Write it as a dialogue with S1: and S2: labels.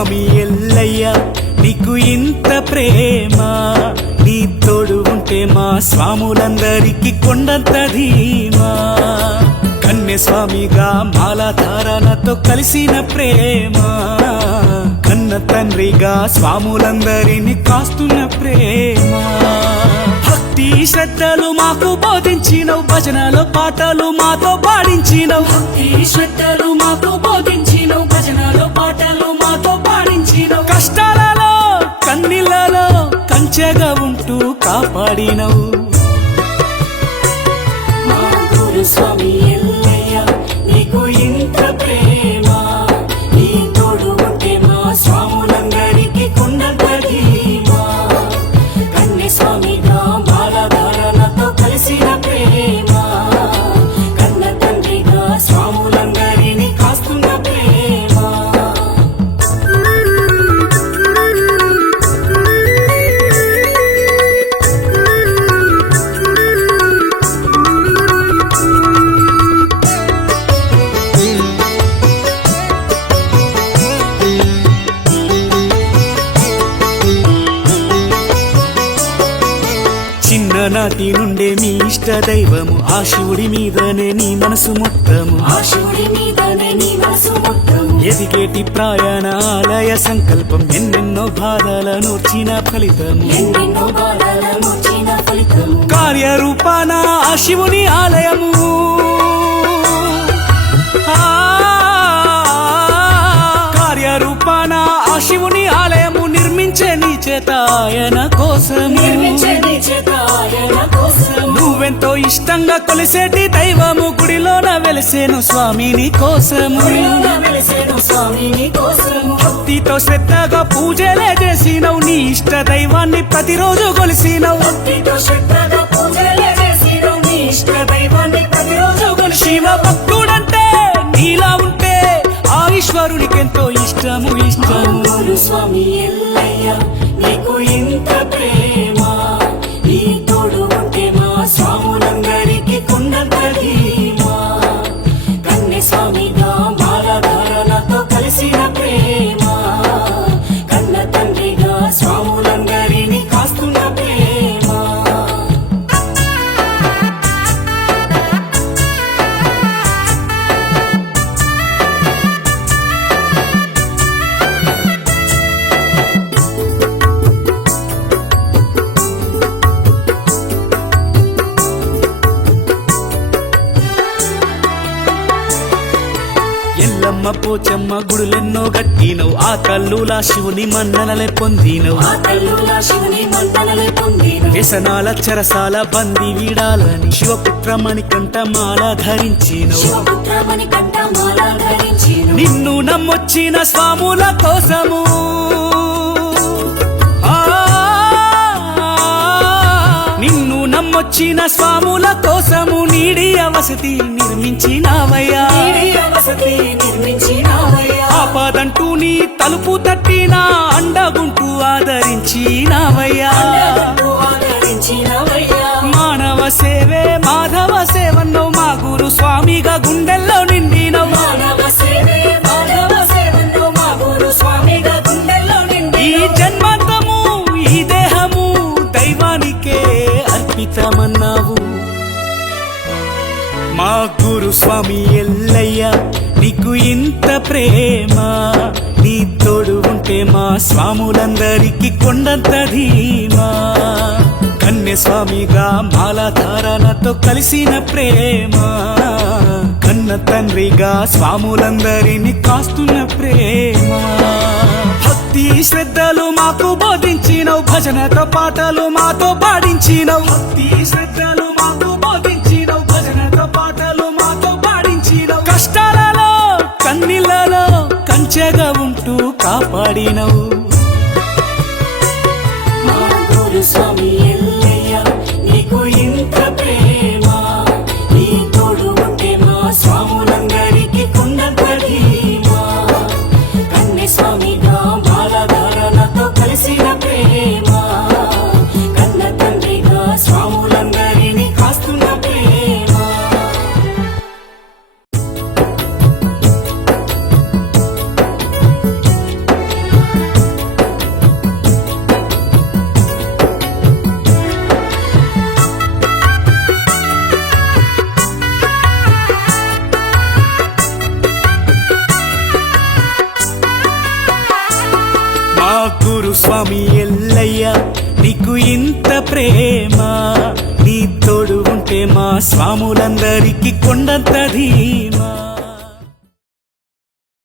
S1: స్వామి ఎల్లయ్య నీకు ఇంత ప్రేమ. నీ తోడు ఉంటే మా స్వాములందరికీ కొండంత ధీమా. కన్య స్వామిగా మాలాధారణతో కలిసిన ప్రేమ. కన్న తండ్రిగా స్వాములందరినీ కాస్తున్న ప్రేమ. భక్తి శ్రద్ధలు మాకు బోధించినవు భజనలు పాటలు మాతో పాడించినవు. భక్తి శ్రద్ధలు మాకు బోధించినవు. కష్టాలలో కన్నీళ్ళలో కంచెగా ఉంటూ కాపాడినవు.
S2: మా గురు
S1: చిన్ననాటి నుండే మీ ఇష్ట దైవము. ఆ శివుడి మీదనే నీ మనసు మొత్తము. ఎదిగేటి ప్రయాణ ఆలయ సంకల్పం. ఎన్నెన్నో బాధల నూర్చిన ఫలితము. కార్యరూపాన ఆ శివుని ఆలయము. కార్యరూపాన ఆ శివుని ఆలయము నిర్మించే నీ చేత ఆయన కోసము.
S2: నిర్మించే
S1: ఎంతో ఇష్టంగా కొలిసేటి దైవము గుడిలోన వెలిసేను స్వామిని కోసము.
S2: వెలిసేను స్వామి
S1: భక్తితో శ్రద్ధగా పూజలే చేసినవు నీ ఇష్ట దైవాన్ని ప్రతిరోజు కొలిసినవు. శివ భక్తుడంటే నీలా ఉంటే ఆ ఎంతో ఇష్టము ఇష్టము.
S2: స్వామి నీకు ఇంత ప్రేమ.
S1: ఎల్లమ్మ పోచమ్మ గుడులెన్నో గట్టినవు ఆ కల్లులా శివుని మన్ననలే పొందినవు. వ్యసనాల చెరసాల బంది వీడాలని శివపుత్రమణి కంట మాల ధరించినవు.
S2: శివపుత్రమని కంట మాల ధరించిన
S1: నిన్ను నమ్మొచ్చిన స్వాముల కోసము నమ్మొచ్చిన స్వాముల కోసము నీడి వసతి నిర్మించినావయ్యా. ఆపదంటూ నీ తలుపు తట్టినా అండగుంటూ ఆదరించినావయ్యా. మానవ సేవే మాధవ సేవన్నో మా గురు స్వామిగా గుండెల్లో నిండినవు.
S2: మానవ సేవే మాధవ సేవను మా గురు స్వామిగా గుండెల్లో నిండి
S1: ఈ జన్మాంతము ఈ దేహము దైవానికే అర్పితమన్నావు మా గురుస్వామి ఎల్లయ్య నీకు ఇంత ప్రేమ. నీ తోడు ఉంటే మా స్వాములందరికీ కొండంత ధీమా. కన్య స్వామిగా మాలాధారణతో కలిసిన ప్రేమ. కన్న తండ్రిగా స్వాములందరినీ కాస్తున్న ప్రేమ. భక్తి శ్రద్ధలు మాకు బోధించినవు భజనతో పాటలు మాతో పాడించినవు. భక్తి శ్రద్ధలు మాకు బోధించినవు భజనతో పాటలు మాతో పాడించినవు. కష్టాలలో కన్నీళ్ళలో కంచెగా ఉంటూ కాపాడినవు.
S2: స్వామి
S1: స్వామి ఎల్లయ్య నీకు ఇంత ప్రేమ. నీ తోడు ఉంటే మా స్వాములందరికీ కొండంత ధీమా.